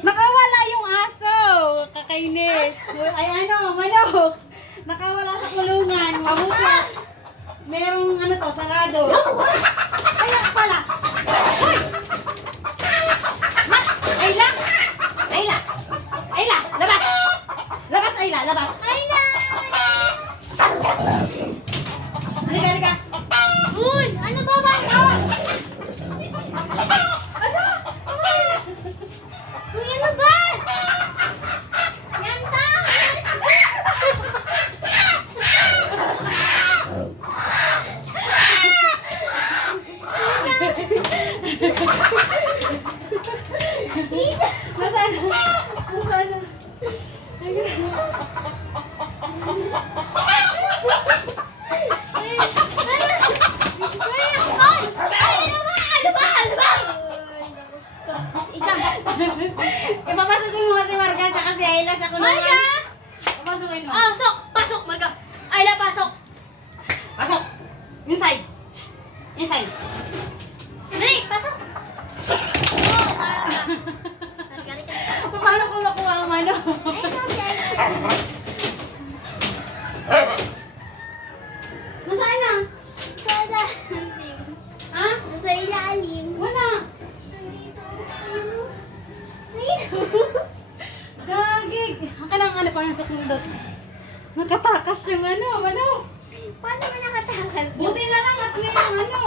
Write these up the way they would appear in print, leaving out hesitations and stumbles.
Nakawala yung aso. Kakainis. Ay ano, manok. Nakawala sa kulungan. Mabuka. Merong ano to, sarado. Ayan pala. Hoy! Ayla! Ayla! Ayla! Labas! Labas, Ayla! Labas! Ayla! Halika, halika. Uy! Ano ba ba? Ano? Uy, ano ba? Yan ta! Nasaan? Nasaan? Ipapasukin mo kasi Marga sa kasi Ayla sa kulungan. Papasukin mo. Pasok! Pasok, Marga! Ayla, pasok! Pasok! Inside! Inside! Dali, pasok! Oh, Marga! Halika. Paano ko makuha ang ano? Ay, ito si Ayla. Nasaan na? Sa ilalim. Ha? Nasa ilalim. Wala. Nandito. Ayun. Ayun. Gagig. Ang kanang ano pa sa kundot. Nakatakas yung ano. Paano mo nakatakas? Buti na lang at mayroong ano.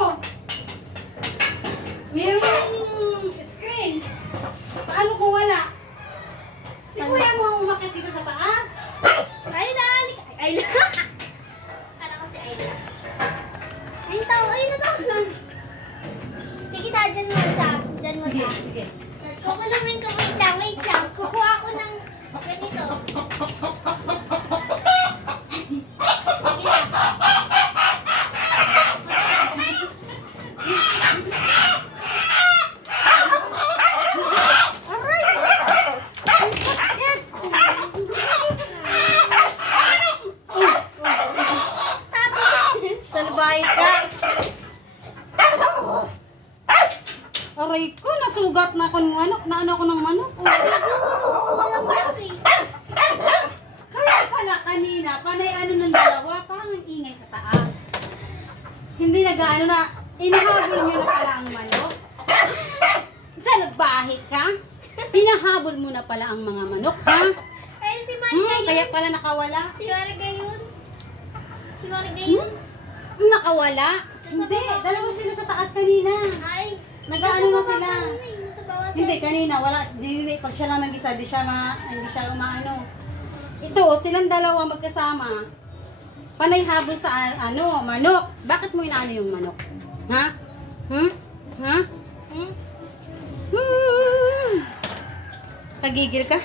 Mayroong screen. Paano kung wala? Si kuya mo ang umakit dito sa taas. Ayla, halika. Ayla. Kala ko si Ayla. Ayun tao, ayun na tao. Sige ta, dyan mo ta. Dyan mo Sige, ta. sige. Kukulungin ko, wait lang. Kukuha ako ng ganito. Sige na. Aray! Ang sakit! Salbahe ka. Aray ko, nasugat na ako ng manok. Naano ako ng manok. Walang kasi. Kaya pala kanina, panay ano ng dalawa, parang ang ingay sa taas. Hindi nag-ano na, inahabol nyo na pala ang manok. Salbahe ka? Pinahabol mo na pala ang mga manok, ha? Ay, si Marga yun. Kaya pala nakawala. Si Marga yun. Si Marga yun. Nakawala? Hindi, dalawa sila sa taas kanina. Ay. Nag-ano na sila. Nasa bawah Hindi, kanina, wala. Hindi, pag siya lang nag-isa, hindi siya umaano. Ito, silang dalawa magkasama. Panay habol sa ano, manok. Bakit mo inaano yung manok? Ha? Ha? Hmm? Kagigil ka?